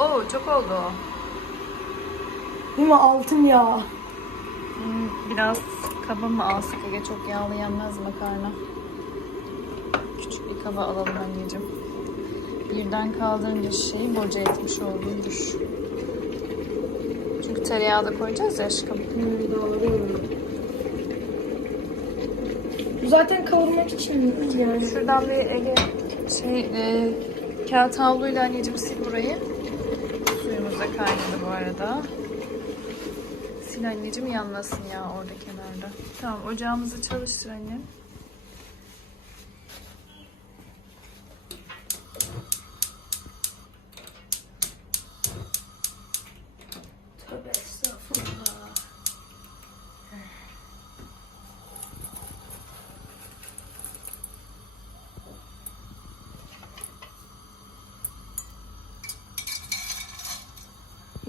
Oo çok oldu. Değil mi? Altın yağ. Hmm, Biraz kaba mı alsak Ege çok yağlı yenmez makarna. Küçük bir kaba alalım anneciğim. Birden kaldırınca şeyi boca etmiş olduğumdur. Çünkü tereyağı da koyacağız ya aşkım. Hmm, doğru. Bu zaten kavurmak için yani. Şuradan bir Ege şey e, kağıt havluyla anneciğim sil burayı. Kaynadı bu arada. Sil anneciğim yanmasın ya orada kenarda. Tamam ocağımızı çalıştır annem.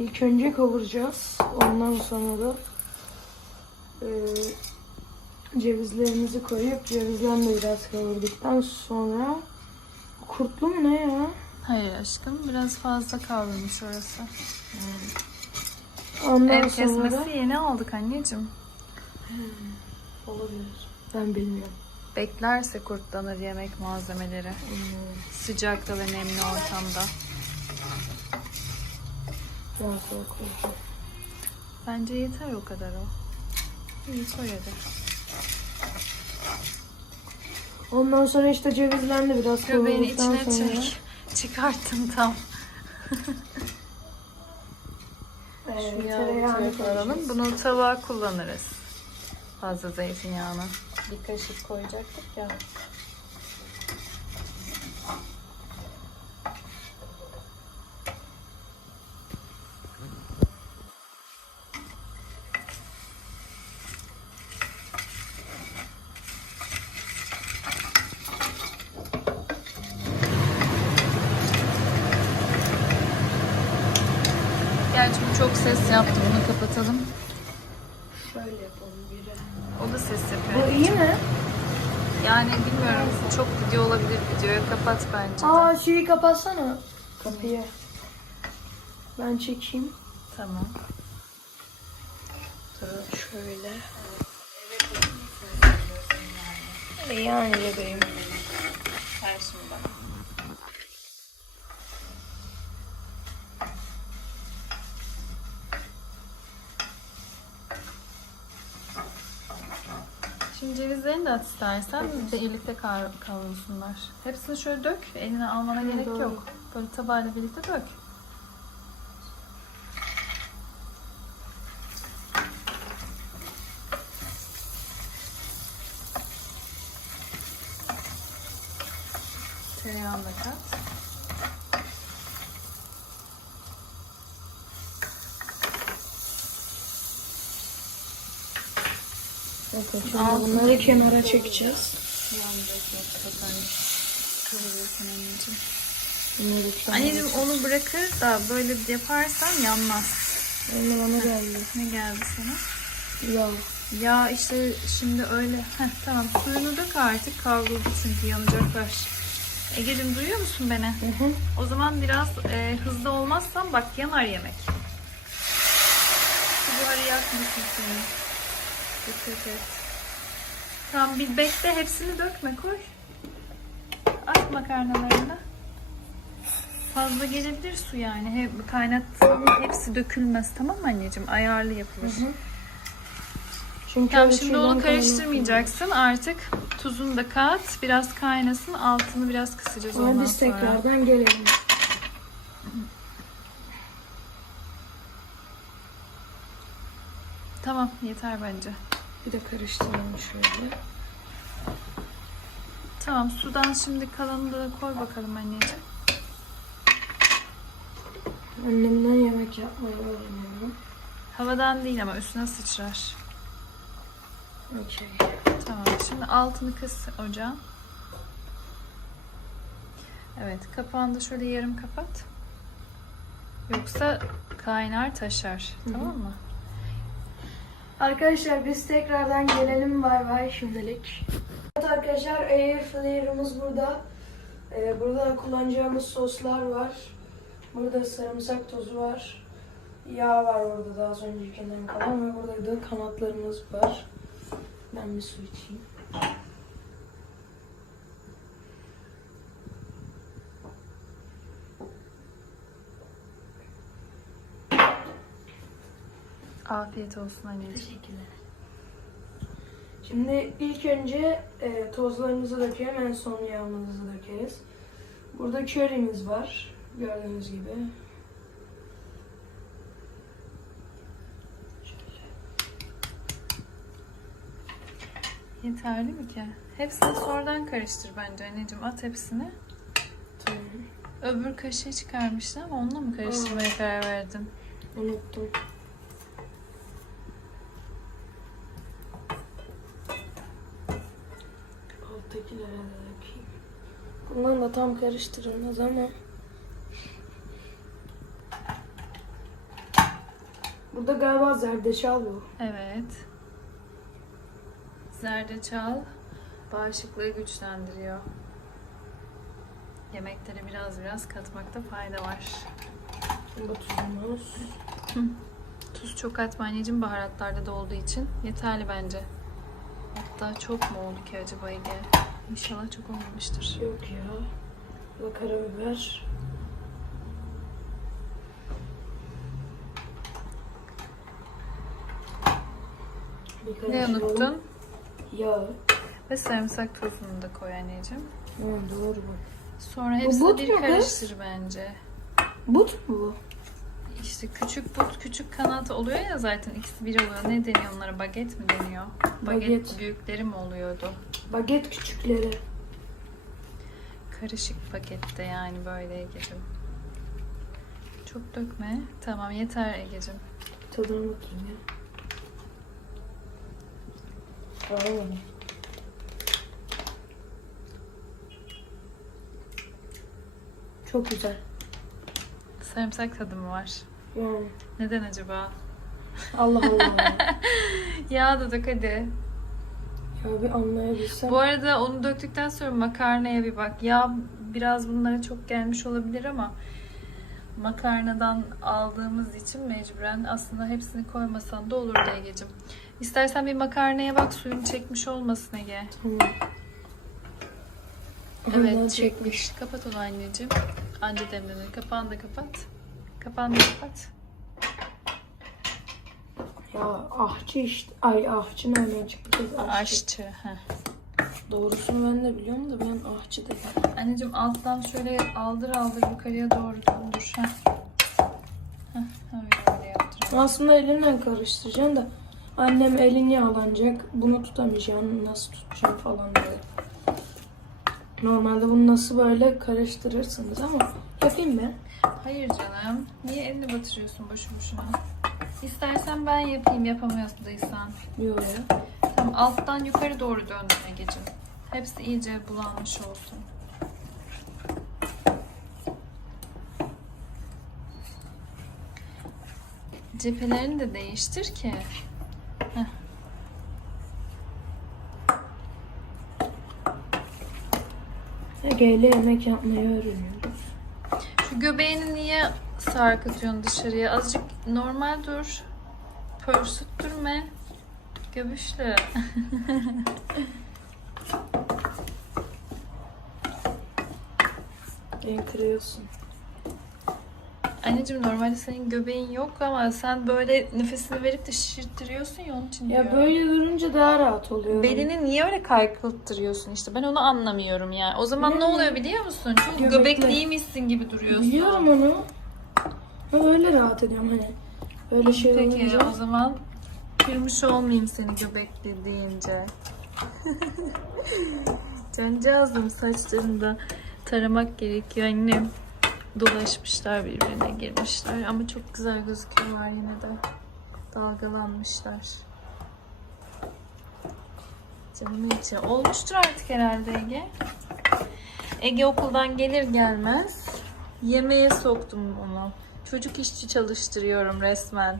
İlk önce kavuracağız. Ondan sonra da e, cevizlerimizi koyup cevizden de biraz kavurduktan sonra kurtlu mu ne ya? Hayır aşkım biraz fazla kavrulmuş orası. Ondan Ev sonra da kesmesi yeni aldık anneciğim. olabilir. Ben bilmiyorum. Beklerse kurtlanır yemek malzemeleri. Sıcakta ve nemli ortamda. Biraz daha koyacağım. Bence yeter o kadar o. İyi koy hadi. Ondan sonra işte cevizden de biraz Göbeğini içine sonra. çek. Çıkarttım tam. Evet, Şu yağı koyacağız. Bunu tabağa kullanırız. Fazla zeytinyağını. Bir kaşık koyacaktık ya. Bu çok ses yaptı. Bunu kapatalım. Şöyle yapalım biri. O da ses Bu yapıyor. iyi mi? Yani bilmiyorum. Çok video olabilir. Videoyu kapat bence. Aa şeyi kapatsana. Kapıyı. Ben çekeyim. Tamam. Dur şöyle. Yani bebeğim. Şimdi bak. Şimdi cevizlerini de at istersen birlikte kar- kavrulsunlar. Hepsini şöyle dök. Eline almana gerek doğru. yok. Böyle tabağıyla birlikte dök. Tereyağını da kat. Şimdi bunları kenara çekeceğiz. Anneciğim. Onu bırakır da böyle yaparsan yanmaz. Anne bana geldi. Ne geldi sana? Ya. Ya işte şimdi öyle. Heh, tamam suyunu dök artık kavruldu çünkü yanacaklar. Ege'cim duyuyor musun beni? Hı hı. O zaman biraz e, hızlı olmazsan bak yanar yemek. Buharı yakmasın seni. Dikkat et. Tamam bir bekle hepsini dökme koy. At makarnalarını. Fazla gelebilir su yani. Hep, kaynattığın hepsi dökülmez tamam mı anneciğim? Ayarlı yapılır. Çünkü Tamam şimdi onu karıştırmayacaksın. Artık tuzunu da kat. Biraz kaynasın. Altını biraz kısacağız Ama ondan biz sonra. tekrardan gelelim. Tamam yeter bence. Bir de karıştıralım şöyle. Tamam sudan şimdi kalanını da koy bakalım anneciğim. Annemden yemek yapmayı öğreniyorum. Havadan değil ama üstüne sıçrar. Okey. Tamam şimdi altını kıs ocağın. Evet kapağını da şöyle yarım kapat. Yoksa kaynar taşar. Tamam mı? Arkadaşlar biz tekrardan gelelim bay bay şimdilik. Evet arkadaşlar air burada. Ee, burada kullanacağımız soslar var. Burada sarımsak tozu var. Yağ var orada daha az öncekinden kalan ve burada da kanatlarımız var. Ben bir su içeyim. Afiyet olsun anneciğim. Teşekkürler. Şimdi ilk önce e, tozlarımızı dökelim, en son yağımızı dökeriz. Burada köri'miz var, gördüğünüz gibi. Yeterli mi ki? Hepsini sonradan karıştır bence anneciğim. At hepsini. Tamam, Öbür kaşığı çıkarmıştın ama onunla mı karıştırmaya karar verdin? unuttum. Bundan da tam karıştırılmaz ama Burada galiba zerdeçal bu. Evet. Zerdeçal bağışıklığı güçlendiriyor. Yemeklere biraz biraz katmakta fayda var. Burada tuzumuz. Tuz çok atma anneciğim baharatlarda da olduğu için. Yeterli bence. Hatta çok mu oldu ki acaba Ege? İnşallah çok olmamıştır. Yok ya. Bu da karabiber. Bir Ne unuttun? Yağ. Ve sarımsak tozunu da koy anneciğim. Hı, doğru bu. Sonra hepsini but bir mu kız? karıştır bence. But mu bu? İşte küçük but, küçük kanat oluyor ya zaten ikisi bir oluyor. Ne deniyor onlara? Baget mi deniyor? Baget, Baget. büyükleri mi oluyordu? Baget küçükleri. Karışık pakette yani böyle Ege'cim. Çok dökme. Tamam yeter Ege'cim. Tadına bakayım ya. Aa. Çok güzel. Sarımsak tadı mı var? Yani Neden acaba? Allah Allah. Yağ da dök hadi. Ya bir anlayabilsem. Bu arada onu döktükten sonra makarnaya bir bak. Yağ biraz bunlara çok gelmiş olabilir ama makarnadan aldığımız için mecburen aslında hepsini koymasan da olur Ege'cim. İstersen bir makarnaya bak suyunu çekmiş olmasın Ege. Tamam. Evet Ondan çekmiş. Kapat onu anneciğim. Anca demlenir. Kapağını da kapat. Kapağını da kapat. Ya ahçı işte. Ay ahçı nereden çıktı kız? Aşçı. Aşçı. Heh. Doğrusunu ben de biliyorum da ben ahçı dedim. Anneciğim alttan şöyle aldır aldır yukarıya doğru döndür. Heh. Heh, öyle öyle yaptır. Aslında elinle karıştıracaksın da annem elin yağlanacak. Bunu tutamayacaksın. Nasıl tutacağım falan diyor. Normalde bunu nasıl böyle karıştırırsınız ama yapayım ben. Hayır canım. Niye elini batırıyorsun boşu boşuna? İstersen ben yapayım yapamıyorsaysan. Yok. Tamam alttan yukarı doğru döndür Ege'cim. Hepsi iyice bulanmış olsun. Cephelerini de değiştir ki. Ege'yle yemek yapmayı öğreniyoruz. Şu göbeğini niye sarkıtıyorsun dışarıya? Azıcık normal dur. Pörsüttürme. Göbüşlü. Beni kırıyorsun. Anneciğim normalde senin göbeğin yok ama sen böyle nefesini verip de şişirttiriyorsun ya onun için Ya diyorum. böyle durunca daha rahat oluyor. Belini niye öyle kaykılttırıyorsun işte ben onu anlamıyorum yani. O zaman ne, Ne? oluyor biliyor musun? Çünkü Göbekli. göbekliymişsin gibi duruyorsun. Biliyorum onu. Ha, öyle rahat ediyorum hani. Öyle şey Peki olunca. o zaman kırmış olmayayım seni göbekli deyince. Cancağızım saçlarını da taramak gerekiyor annem. Dolaşmışlar birbirine girmişler ama çok güzel gözüküyorlar yine de. Dalgalanmışlar. Canımın içi. Olmuştur artık herhalde Ege. Ege okuldan gelir gelmez yemeğe soktum onu. Çocuk işçi çalıştırıyorum resmen.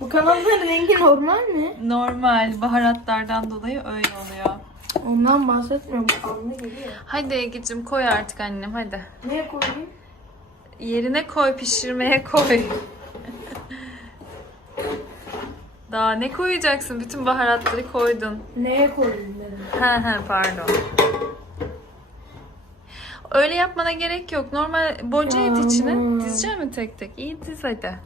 Bu kanalların rengi normal mi? Normal baharatlardan dolayı öyle oluyor. Ondan bahsetmiyorum. Kanlı geliyor. Hadi Ege'cim koy artık annem hadi. Neye koyayım? yerine koy, pişirmeye koy. Daha ne koyacaksın? Bütün baharatları koydun. Neye koyayım dedim. He he pardon. Öyle yapmana gerek yok. Normal boca et içine. Dizecek mi tek tek? İyi diz hadi.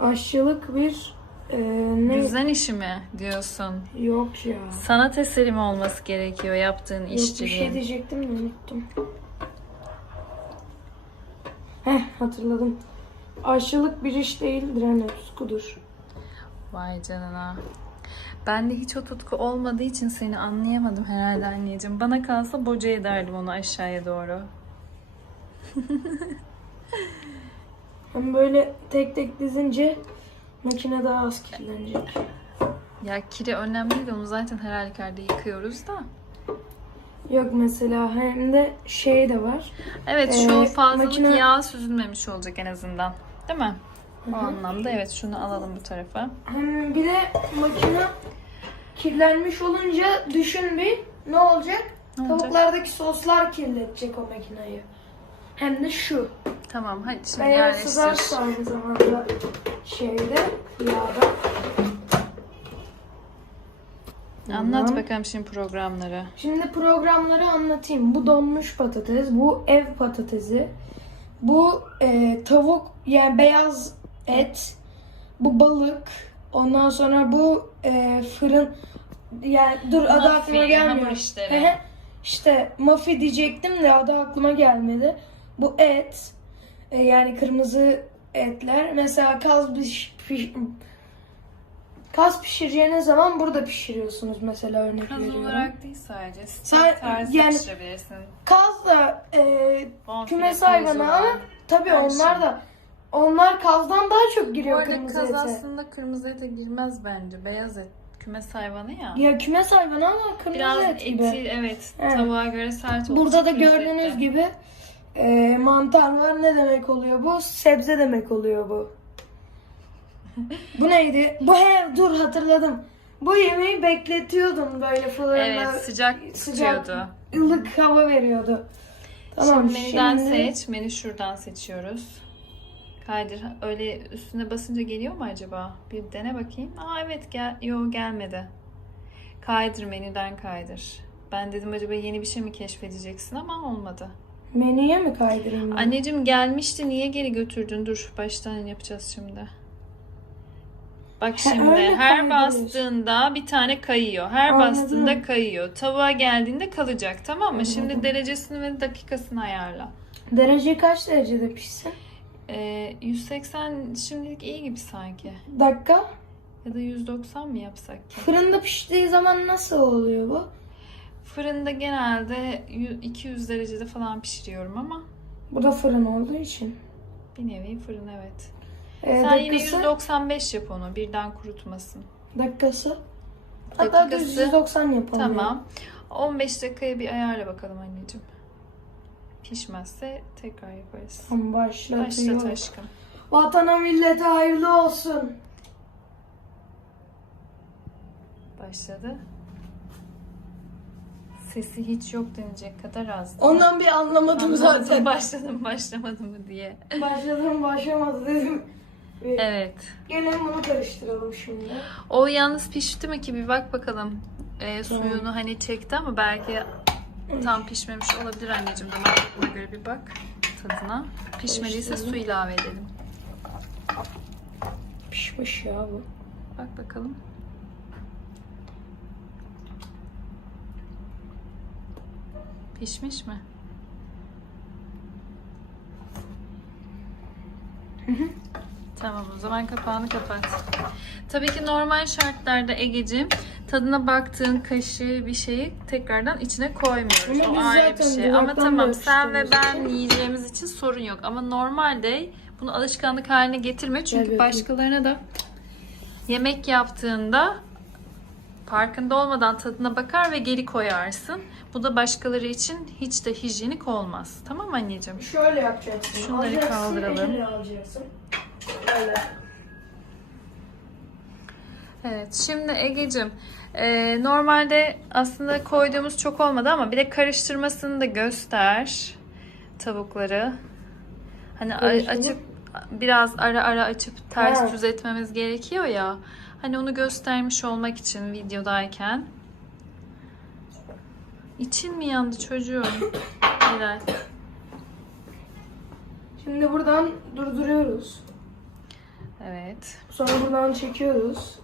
Aşçılık bir e, ne? Güzel işi mi diyorsun? Yok ya. Sanat eseri mi olması gerekiyor yaptığın Yok bir şey diyecektim de unuttum. Heh hatırladım. Aşçılık bir iş değildir hani tutkudur. Vay canına. Bende hiç o tutku olmadığı için seni anlayamadım herhalde anneciğim. Bana kalsa boca ederdim onu aşağıya doğru. Hem böyle tek tek dizince makine daha az kirlenecek. Ya kiri önemli değil onu zaten her halükarda yıkıyoruz da. Yok mesela hem de şey de var. Evet şu Ee, fazlalık makine- yağ süzülmemiş olacak en azından. Değil mi? O anlamda evet şunu alalım bu tarafa. Hem bir de makine kirlenmiş olunca düşün bir ne olacak? Ne olacak? Tavuklardaki soslar kirletecek o makineyi. Hem de şu. Tamam hadi şimdi sular yerleştir. aynı zamanda şeyde yağda. Anlat Tamam. bakalım şimdi programları. Şimdi programları anlatayım. Bu donmuş patates, bu ev patatesi, bu e, tavuk yani beyaz et, bu balık, ondan sonra bu e, fırın yani dur adı Muffin, aklıma gelmiyor. hamur işleri. İşte muffin diyecektim de adı aklıma gelmedi. Bu et e, yani kırmızı etler. Mesela kaz piş, piş- kaz pişireceğiniz zaman burada pişiriyorsunuz mesela örnek Kaz veriyorum. olarak değil sadece. Sa- tarzı yani- pişirebilirsin. Kaz da e, Bonfile, kümes hayvanı ama tabii Her onlar şey. da onlar kazdan daha çok Bu giriyor arada kırmızı kaz ete. aslında kırmızı ete girmez bence. Beyaz et. Kümes hayvanı ya. Ya kümes hayvanı ama kırmızı Biraz et eti gibi. evet, Evet. tavuğa göre sert olduğu Burada da gördüğünüz lezzetli. gibi e, mantar var. Ne demek oluyor bu? Sebze demek oluyor bu. bu neydi? Bu he dur hatırladım. Bu yemeği bekletiyordum böyle fırında. Evet sıcak sıcak, tutuyordu. ılık hava veriyordu. Tamam şimdi menüden seç. Menü şuradan seçiyoruz. Kaydır. Öyle üstüne basınca geliyor mu acaba? Bir dene bakayım. Aa evet gel. Yo gelmedi. Kaydır menüden kaydır. Ben dedim acaba yeni bir şey mi keşfedeceksin ama olmadı. Menüye mi kaydırayım? ben? Anneciğim gelmişti niye geri götürdün? Dur baştan yapacağız şimdi. Bak şimdi öyle her bastığında bir tane kayıyor. Her Anladım. bastığında kayıyor. Tavuğa geldiğinde kalacak tamam mı? Şimdi derecesini ve dakikasını ayarla. Derece kaç derecede pişsin? Ee, 180 şimdilik iyi gibi sanki. Dakika. Ya da 190 mı yapsak ki? Fırında piştiği zaman nasıl oluyor bu? Fırında genelde yü- 200 derecede falan pişiriyorum ama Bu da fırın olduğu için. bir nevi fırın evet. Ee, Sen yine dakikası, 195 yap onu birden kurutmasın. dakikası. Hatta Dakikası- düz 190 yapalım. Tamam. 15 dakikaya bir ayarla bakalım anneciğim. Pişmezse tekrar yaparız. Tamam başlatıyor. Başlat aşkım. Vatana millete hayırlı olsun. Başladı. Sesi hiç yok denecek kadar az. Ondan bir anlamadım Anlamadım, zaten. Başladım başlamadı mı diye. Başladım başlamadı dedim. Ee, Evet. Gelin bunu karıştıralım şimdi. O yalnız pişti mi ki bir bak bakalım. Ee, suyunu hani çekti ama belki tam pişmemiş olabilir anneciğim. Damak göre bir bak tadına. Pişmediyse su ilave edelim. Pişmiş ya bu. Bak bakalım. Pişmiş mi? Tamam o zaman kapağını kapat. Tabii ki normal şartlarda Egeciğim tadına baktığın kaşığı bir şeyi tekrardan içine koymuyoruz. Ama o biz ayrı bir zaten şey. Ama tamam sen ve ben yiyeceğimiz için sorun yok. Ama normalde bunu alışkanlık haline getirme. Çünkü Evet. başkalarına da yemek yaptığında farkında olmadan tadına bakar ve geri koyarsın. Bu da başkaları için hiç de hijyenik olmaz. Tamam mı anneciğim? Şöyle yapacaksın. Şunları Alacaksın, kaldıralım. alacaksın. Böyle. Evet şimdi Ege'cim e, normalde aslında koyduğumuz çok olmadı ama bir de karıştırmasını da göster tavukları. Hani açıp biraz ara ara açıp ters Ha. düz etmemiz gerekiyor ya. Hani onu göstermiş olmak için videodayken. İçin mi yandı çocuğum? Helal. Şimdi buradan durduruyoruz. Evet. Sonra buradan çekiyoruz.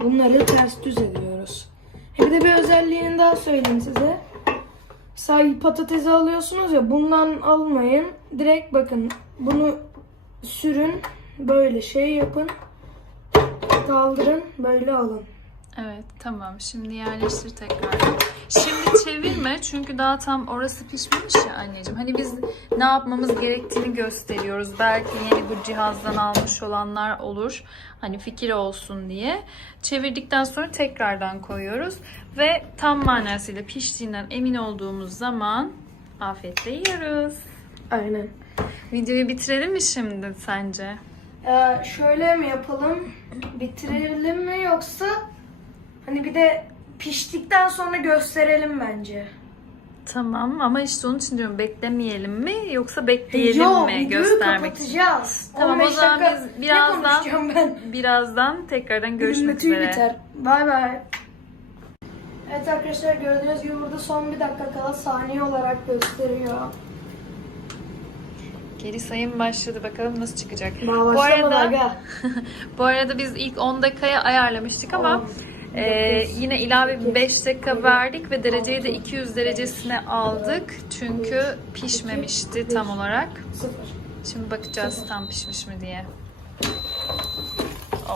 Bunları ters düz ediyoruz. Bir de bir özelliğini daha söyleyeyim size. Say patatesi alıyorsunuz ya bundan almayın. Direkt bakın bunu sürün. Böyle şey yapın. Kaldırın. Böyle alın. Evet tamam şimdi yerleştir tekrar. Şimdi çevirme çünkü daha tam orası pişmemiş ya anneciğim. Hani biz ne yapmamız gerektiğini gösteriyoruz. Belki yeni bu cihazdan almış olanlar olur. Hani fikir olsun diye. Çevirdikten sonra tekrardan koyuyoruz. Ve tam manasıyla piştiğinden emin olduğumuz zaman afiyetle yiyoruz. Aynen. Videoyu bitirelim mi şimdi sence? Ee, şöyle mi yapalım? Bitirelim mi yoksa hani bir de piştikten sonra gösterelim bence. Tamam ama işte onun için diyorum beklemeyelim mi yoksa bekleyelim Yok, mi videoyu göstermek için? kapatacağız. Tamam, o 15 zaman dakika biz ne birazdan- konuşacağım ben? Birazdan tekrardan görüşmek üzere. biter. Bay bay. Evet arkadaşlar gördüğünüz gibi burada son bir dakika kala saniye olarak gösteriyor. Geri sayım başladı. Bakalım nasıl çıkacak. Daha Bu başlamadı arada, aga. bu arada biz ilk 10 dakikaya ayarlamıştık ama On, e, dokuz, yine ilave bir 5 dakika verdik ve dereceyi de altı, 200 derecesine aldık. Çünkü pişmemişti tam olarak. Şimdi bakacağız tam pişmiş mi diye.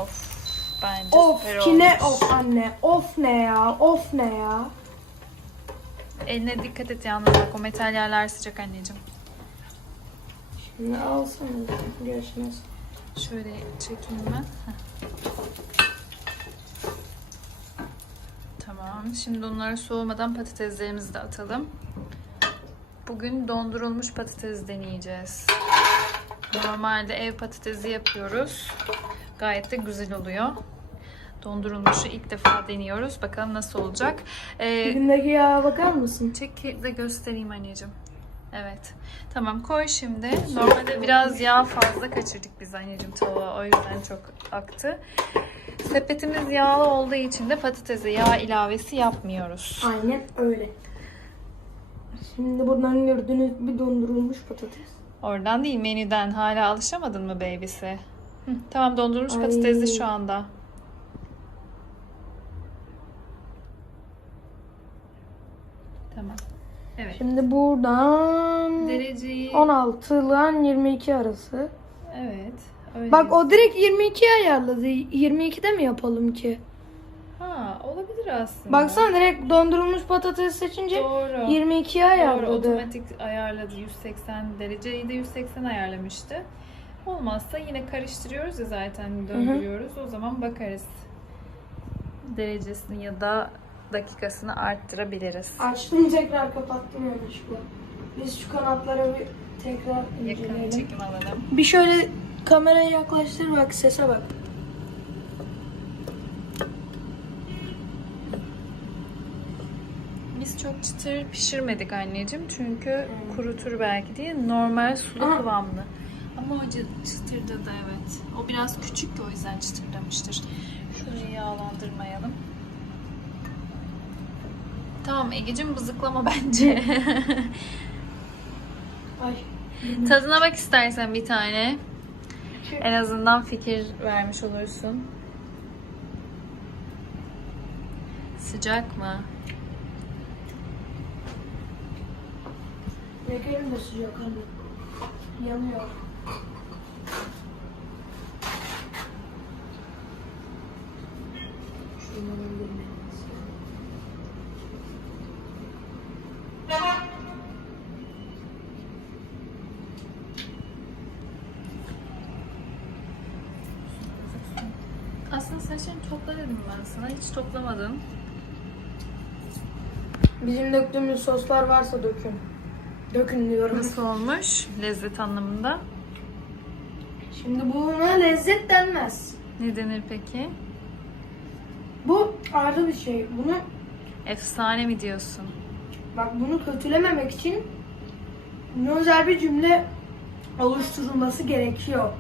Of. Bence Of süper ki ne olmuş. of anne. Of ne ya. Of ne ya. Eline dikkat et yalnız bak o metal yerler sıcak anneciğim. Şimdi alsana. Görüşürüz. Şöyle çekeyim ben. Heh. Tamam. Şimdi onları soğumadan patateslerimizi de atalım. Bugün dondurulmuş patates deneyeceğiz. Normalde ev patatesi yapıyoruz. Gayet de güzel oluyor. Dondurulmuşu ilk defa deniyoruz. Bakalım nasıl olacak. Ee, Dibindeki yağa bakar mısın? Çek de göstereyim anneciğim. Evet. Tamam koy şimdi. Normalde biraz yağ fazla kaçırdık biz anneciğim tavuğa. O yüzden çok aktı. Sepetimiz yağlı olduğu için de patatese yağ ilavesi yapmıyoruz. Aynen öyle. Şimdi buradan gördüğünüz bir dondurulmuş patates. Oradan değil menüden. Hala alışamadın mı baby'si? Hı, tamam dondurulmuş Ay. patatesli şu anda. Tamam. Evet. Şimdi buradan Dereceyi 16 ile 22 arası. Evet. Öyle Bak o direkt 22 ayarladı. 22'de mi yapalım ki? Ha, olabilir aslında. Baksana direkt dondurulmuş patates seçince Doğru. 22 Doğru, ayarladı. otomatik ayarladı 180 dereceyi de 180 ayarlamıştı. Olmazsa yine karıştırıyoruz ya zaten döndürüyoruz. O zaman bakarız. Derecesini ya da dakikasını arttırabiliriz. Açtım tekrar kapattım yanlışlıkla. Biz şu kanatlara bir tekrar Yakın inceleyelim. çekim alalım. Bir şöyle kameraya yaklaştır bak sese bak. Biz çok çıtır pişirmedik anneciğim çünkü kurutur belki diye normal sulu Ama- kıvamlı. Ama o çıtırdadı evet. O biraz küçük de o yüzden çıtırdamıştır. Şurayı yağlandırmayalım. Tamam Ege'cim bızıklama bence. Ay. Tadına bak istersen bir tane. En azından fikir vermiş olursun. Sıcak mı? Lekerim de sıcak hani. Yanıyor. Aslında saçlarını topla dedim ben sana. Hiç toplamadın. Bizim döktüğümüz soslar varsa dökün. Dökün diyorum. Nasıl olmuş? Lezzet anlamında. Şimdi buna lezzet denmez. Ne denir peki? Bu ayrı bir şey. Bunu Efsane mi diyorsun? bak bunu kötülememek için buna özel bir cümle oluşturulması gerekiyor.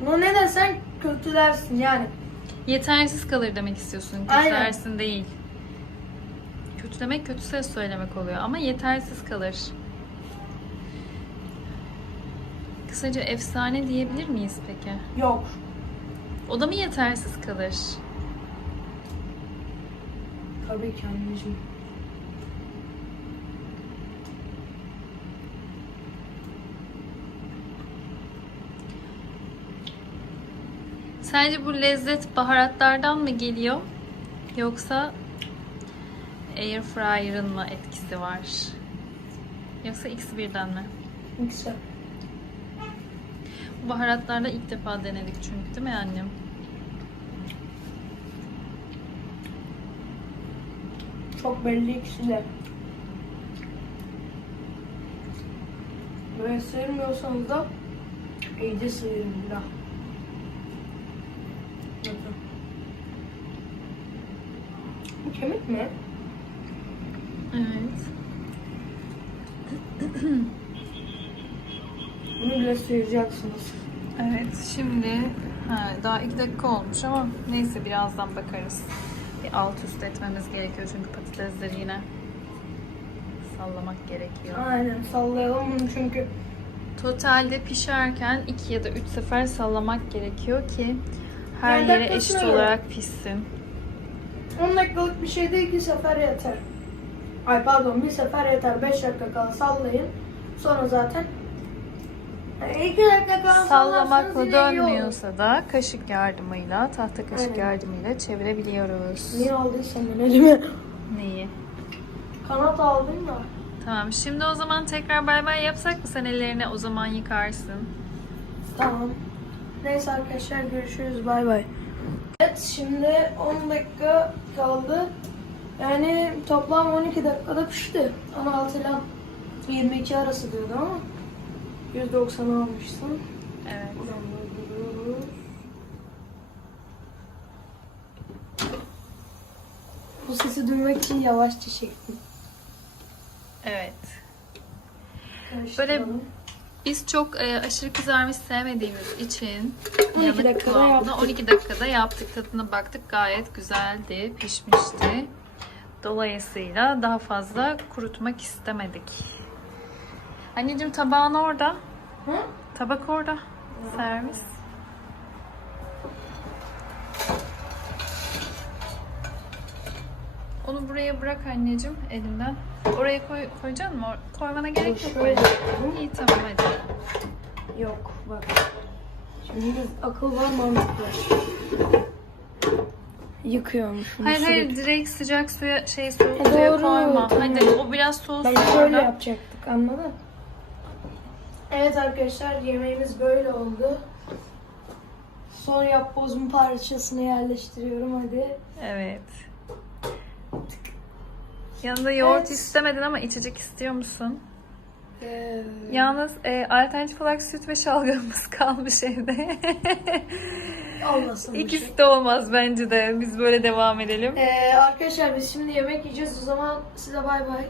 Bunu ne desen kötülersin yani. Yetersiz kalır demek istiyorsun. Kötülersin değil. Kötülemek kötü söz söylemek oluyor ama yetersiz kalır. Kısaca efsane diyebilir miyiz peki? Yok. O da mı yetersiz kalır? Tabii ki anneciğim. Sence bu lezzet baharatlardan mı geliyor? Yoksa air fryer'ın mı etkisi var? Yoksa ikisi birden mi? İkisi. Bu baharatlarla ilk defa denedik çünkü değil mi annem? Çok belli ikisi de. Böyle sıyırmıyorsanız da iyice sıyırın daha. Bakın. Bu kemik mi? Evet. Bunu bile sıyıracaksınız. Evet şimdi ha, daha iki dakika olmuş ama neyse birazdan bakarız. Bir alt üst etmemiz gerekiyor çünkü patatesleri yine sallamak gerekiyor. Aynen sallayalım bunu çünkü Totalde pişerken iki ya da üç sefer sallamak gerekiyor ki her yere eşit olarak pişsin. 10 dakikalık bir şeyde 2 sefer yeter. Ay pardon bir sefer yeter. 5 dakika kala sallayın. Sonra zaten 2 dakika kala Sallamakla dönmüyorsa da kaşık yardımıyla, tahta kaşık Aynen. yardımıyla çevirebiliyoruz. Niye aldıysan ben elime? Neyi? Kanat aldım da. Tamam şimdi o zaman tekrar bay bay yapsak mı sen ellerini o zaman yıkarsın. Tamam. Neyse arkadaşlar görüşürüz. Bay bay. Evet şimdi 10 dakika kaldı. Yani toplam 12 dakikada pişti. 16 ile 22 arası diyordu ama 190 almışsın. Evet. Bu sesi duymak için yavaşça çektim. Evet. Karıştıralım. Biz çok e, aşırı kızarmış sevmediğimiz için 12 yanık dakikada yaptık. 12 dakikada yaptık. Tadına baktık. Gayet güzeldi. Pişmişti. Dolayısıyla daha fazla kurutmak istemedik. Anneciğim tabağın orada. Hı? Tabak orada. Servis. Onu buraya bırak anneciğim elinden. Oraya koy, koyacaksın mı? Koymana gerek yok. Şöyle. İyi tamam hadi. Yok bak. Şimdi akıl var mantık var. Yıkıyormuş. Hayır sürekli. hayır direkt sıcak suya şey soğuk suya doğru, koyma. tamam. Hadi o biraz soğusun Ben şöyle orada. yapacaktık anladın? Evet arkadaşlar yemeğimiz böyle oldu. Son yapbozun parçasını yerleştiriyorum hadi. Evet. Yanında yoğurt Evet. istemedin ama içecek istiyor musun? Ee, Yalnız e, alternatif olarak süt ve şalgamımız kalmış evde. Olmasın bu şey. İkisi de olmaz bence de. Biz böyle devam edelim. Ee, arkadaşlar biz şimdi yemek yiyeceğiz o zaman size bay bay.